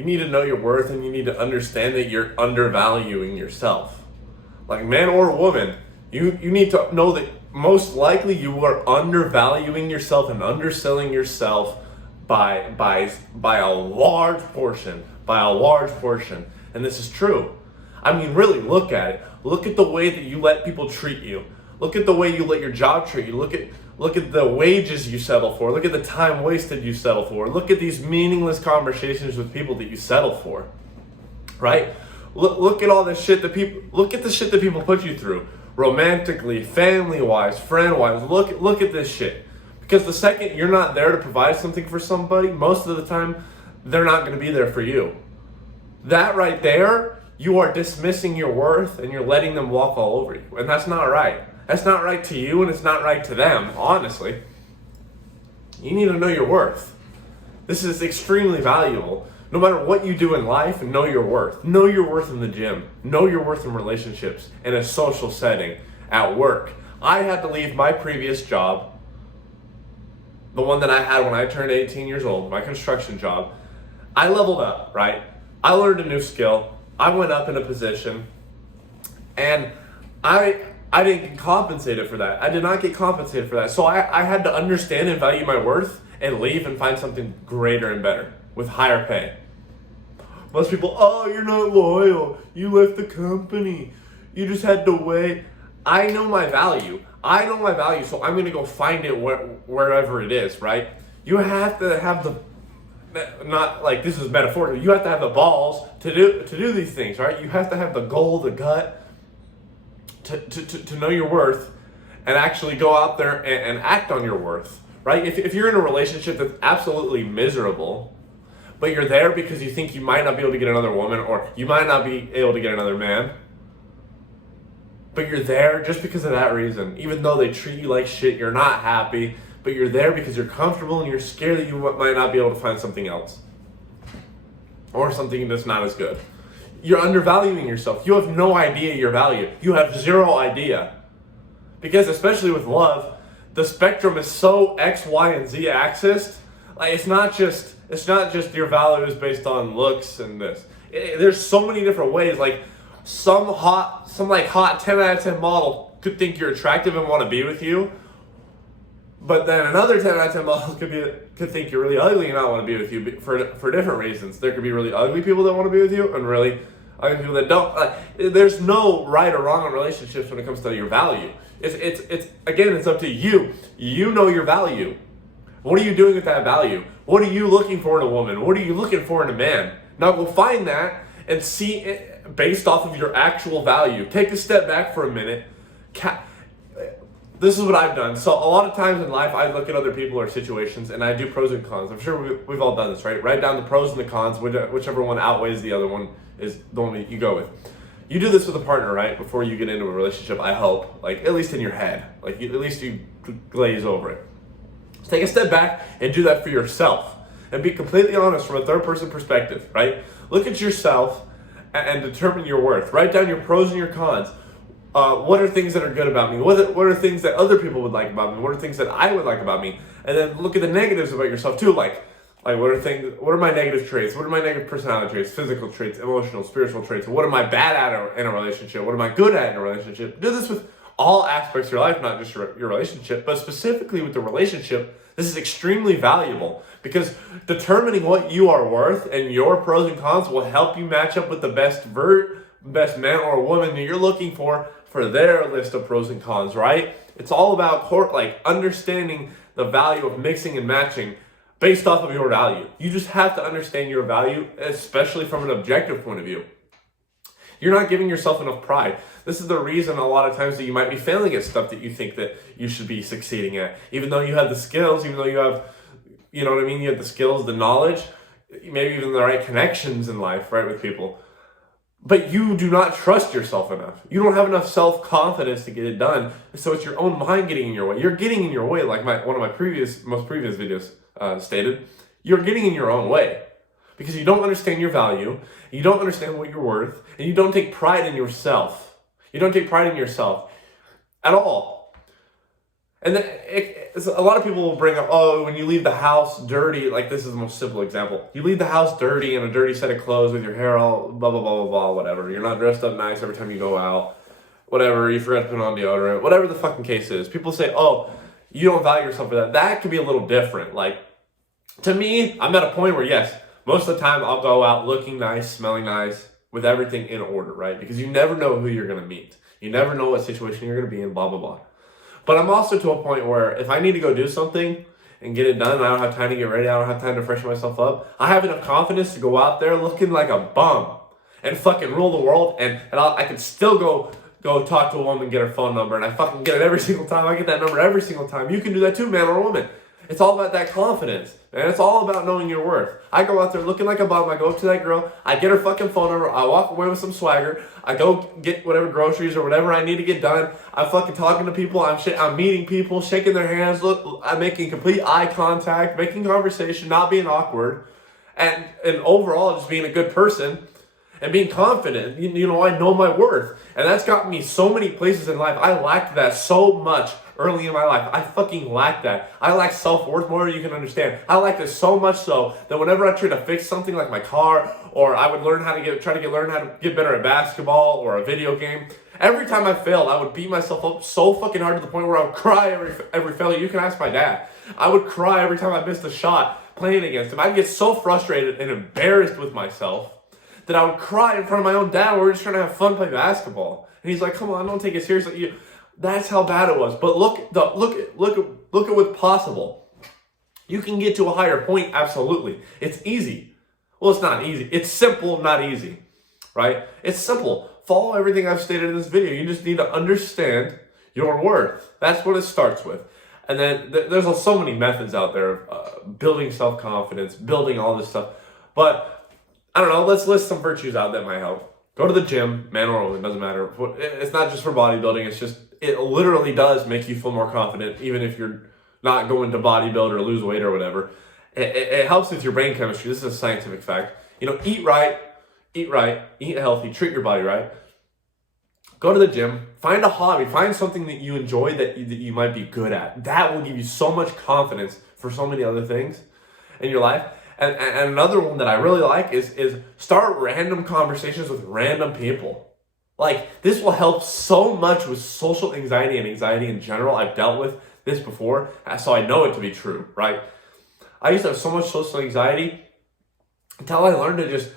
You need to know your worth, and you need to understand that you're undervaluing yourself. Like, man or woman, you need to know that most likely you are undervaluing yourself and underselling yourself by a large portion. And this is true. I mean, really, look at it. Look at the way that you let people treat you. Look at the way you let your job treat you. Look at the wages you settle for. Look at the time wasted you settle for. Look at these meaningless conversations with people that you settle for. Right? Look at all this shit that people put you through. Romantically, family-wise, friend-wise. Look at this shit. Because the second you're not there to provide something for somebody, most of the time, they're not going to be there for you. That right there, you are dismissing your worth and you're letting them walk all over you. And that's not right. That's not right to you, and it's not right to them, honestly. You need to know your worth. This is extremely valuable. No matter what you do in life, know your worth. Know your worth in the gym. Know your worth in relationships, in a social setting, at work. I had to leave my previous job, the one that I had when I turned 18 years old, my construction job. I leveled up, right? I learned a new skill. I went up in a position, and I didn't get compensated for that. I did not get compensated for that. So I had to understand and value my worth and leave and find something greater and better with higher pay. Most people, oh, you're not loyal. You left the company. You just had to wait. I know my value. So I'm going to go find it wherever it is, right? You have to have not like this is metaphorical. You have to have the balls to do these things, right? You have to have the goal, the gut, to know your worth and actually go out there and act on your worth, right? If you're in a relationship that's absolutely miserable, but you're there because you think you might not be able to get another woman or you might not be able to get another man, but you're there just because of that reason, even though they treat you like shit, you're not happy, but you're there because you're comfortable and you're scared that you might not be able to find something else or something that's not as good. You're undervaluing yourself. You have no idea your value. You have zero idea. Because especially with love, the spectrum is so X, Y, and Z axis. Like it's not just your value is based on looks and this. There's so many different ways. Like some hot 10 out of 10 model could think you're attractive and want to be with you. But then another 10 out of 10 models could think you're really ugly and not want to be with you for different reasons. There could be really ugly people that want to be with you and really ugly people that don't. There's no right or wrong in relationships when it comes to your value. It's up to you. You know your value. What are you doing with that value? What are you looking for in a woman? What are you looking for in a man? Now go find that and see it based off of your actual value. Take a step back for a minute. This is what I've done. So a lot of times in life, I look at other people or situations and I do pros and cons. I'm sure we've all done this, right? Write down the pros and the cons, whichever one outweighs the other one is the one that you go with. You do this with a partner, right? Before you get into a relationship, I hope, like at least in your head, like at least you glaze over it. So take a step back and do that for yourself and be completely honest from a third person perspective, right? Look at yourself and determine your worth. Write down your pros and your cons. What are things that are good about me? What are things that other people would like about me? What are things that I would like about me? And then look at the negatives about yourself too. Like what are my negative traits? What are my negative personality traits, physical traits, emotional, spiritual traits? What am I bad at in a relationship? What am I good at in a relationship? Do this with all aspects of your life, not just your relationship, but specifically with the relationship. This is extremely valuable because determining what you are worth and your pros and cons will help you match up with the best man or woman that you're looking for their list of pros and cons, right? It's all about understanding the value of mixing and matching based off of your value. You just have to understand your value, especially from an objective point of view. You're not giving yourself enough pride. This is the reason a lot of times that you might be failing at stuff that you think that you should be succeeding at. Even though you have the skills, even though you have, you know what I mean? You have the skills, the knowledge, maybe even the right connections in life, right, with people. But you do not trust yourself enough. You don't have enough self-confidence to get it done. So it's your own mind getting in your way. You're getting in your way, like one of my most previous videos stated. You're getting in your own way because you don't understand your value, you don't understand what you're worth, and you don't take pride in yourself. You don't take pride in yourself at all. And then a lot of people will bring up, oh, when you leave the house dirty, like this is the most simple example. You leave the house dirty in a dirty set of clothes with your hair all blah, blah, blah, blah, blah, whatever. You're not dressed up nice every time you go out. Whatever, you forgot to put on deodorant. Whatever the fucking case is. People say, oh, you don't value yourself for that. That could be a little different. Like, to me, I'm at a point where, yes, most of the time I'll go out looking nice, smelling nice, with everything in order, right? Because you never know who you're going to meet. You never know what situation you're going to be in, blah, blah, blah. But I'm also to a point where if I need to go do something and get it done, and I don't have time to get ready, I don't have time to freshen myself up, I have enough confidence to go out there looking like a bum and fucking rule the world, and I can still go talk to a woman, get her phone number, and I fucking get it every single time. I get that number every single time. You can do that too, man or woman. It's all about that confidence, man. It's all about knowing your worth. I go out there looking like a bum. I go up to that girl. I get her fucking phone number. I walk away with some swagger. I go get whatever groceries or whatever I need to get done. I'm fucking talking to people. I'm meeting people, shaking their hands. Look, I'm making complete eye contact, making conversation, not being awkward, and overall just being a good person and being confident. You know, I know my worth, and that's gotten me so many places in life. I lacked that so much early in my life. I fucking lacked that. I lack self-worth more than you can understand. I lacked it so much so that whenever I tried to fix something like my car, or I would learn how to get better at basketball or a video game, every time I failed, I would beat myself up so fucking hard to the point where I would cry every failure. You can ask my dad. I would cry every time I missed a shot playing against him. I'd get so frustrated and embarrassed with myself that I would cry in front of my own dad. We're just trying to have fun, play basketball, and he's like, "Come on, don't take it seriously." That's how bad it was. But look at what's possible. You can get to a higher point. Absolutely, it's easy. Well, it's not easy. It's simple, not easy, right? It's simple. Follow everything I've stated in this video. You just need to understand your worth. That's what it starts with. And then there's so many methods out there of building self-confidence, building all this stuff. But I don't know. Let's list some virtues out that might help. Go to the gym, man or woman, doesn't matter. It's not just for bodybuilding. It literally does make you feel more confident, even if you're not going to bodybuild or lose weight or whatever. It helps with your brain chemistry. This is a scientific fact. You know, eat right, eat healthy, treat your body right. Go to the gym, find a hobby, find something that you enjoy that you might be good at. That will give you so much confidence for so many other things in your life. And another one that I really like is start random conversations with random people. Like, this will help so much with social anxiety and anxiety in general. I've dealt with this before, so I know it to be true, right? I used to have so much social anxiety until I learned to just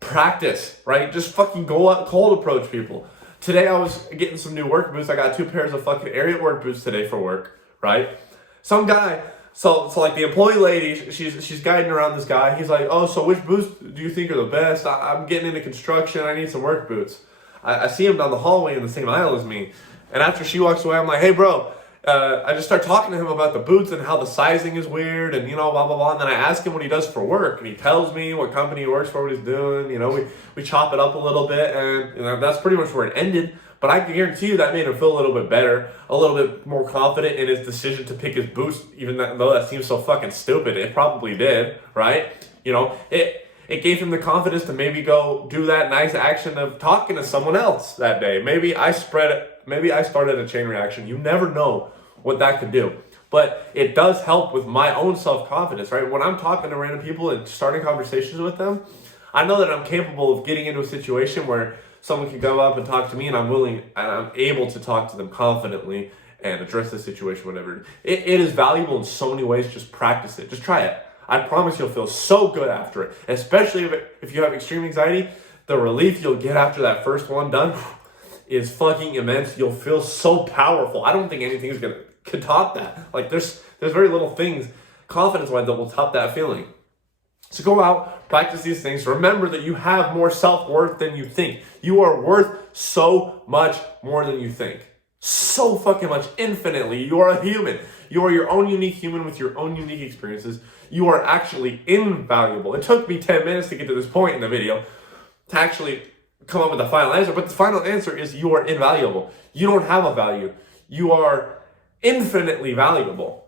practice, right? Just fucking go out, cold approach people. Today I was getting some new work boots. I got 2 pairs of fucking Ariat work boots today for work, right? Some guy, so like the employee lady, she's guiding around this guy. He's like, oh, so which boots do you think are the best? I'm getting into construction. I need some work boots. I see him down the hallway in the same aisle as me. And after she walks away, I'm like, hey, bro. I just start talking to him about the boots and how the sizing is weird and, you know, blah, blah, blah. And then I ask him what he does for work. And he tells me what company he works for, what he's doing. You know, we chop it up a little bit. And, you know, that's pretty much where it ended. But I can guarantee you that made him feel a little bit better, a little bit more confident in his decision to pick his boots, even though that seems so fucking stupid. It probably did, right? You know, it gave him the confidence to maybe go do that nice action of talking to someone else that day. Maybe I started a chain reaction. You never know what that could do. But it does help with my own self-confidence, right? When I'm talking to random people and starting conversations with them, I know that I'm capable of getting into a situation where someone can come up and talk to me and I'm able to talk to them confidently and address the situation, whatever. It is valuable in so many ways. Just practice it. Just try it. I promise you'll feel so good after it, especially if you have extreme anxiety. The relief you'll get after that first one done is fucking immense. You'll feel so powerful. I don't think anything could top that. Like, there's very little things confidence-wise that will top that feeling. So go out, practice these things. Remember that you have more self-worth than you think. You are worth so much more than you think. So fucking much, infinitely. You are a human. You are your own unique human with your own unique experiences. You are actually invaluable. It took me 10 minutes to get to this point in the video to actually come up with the final answer. But the final answer is you are invaluable. You don't have a value. You are infinitely valuable.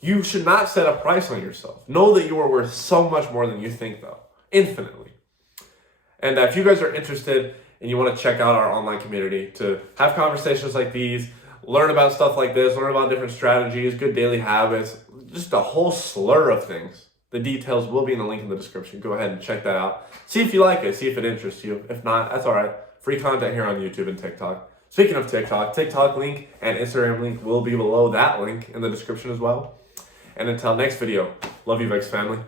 You should not set a price on yourself. Know that you are worth so much more than you think, though. Infinitely. And if you guys are interested and you want to check out our online community to have conversations like these, learn about stuff like this, learn about different strategies, good daily habits, just a whole slur of things. The details will be in the link in the description. Go ahead and check that out. See if you like it. See if it interests you. If not, that's all right. Free content here on YouTube and TikTok. Speaking of TikTok link and Instagram link will be below that link in the description as well. And until next video, love you, VEXED family.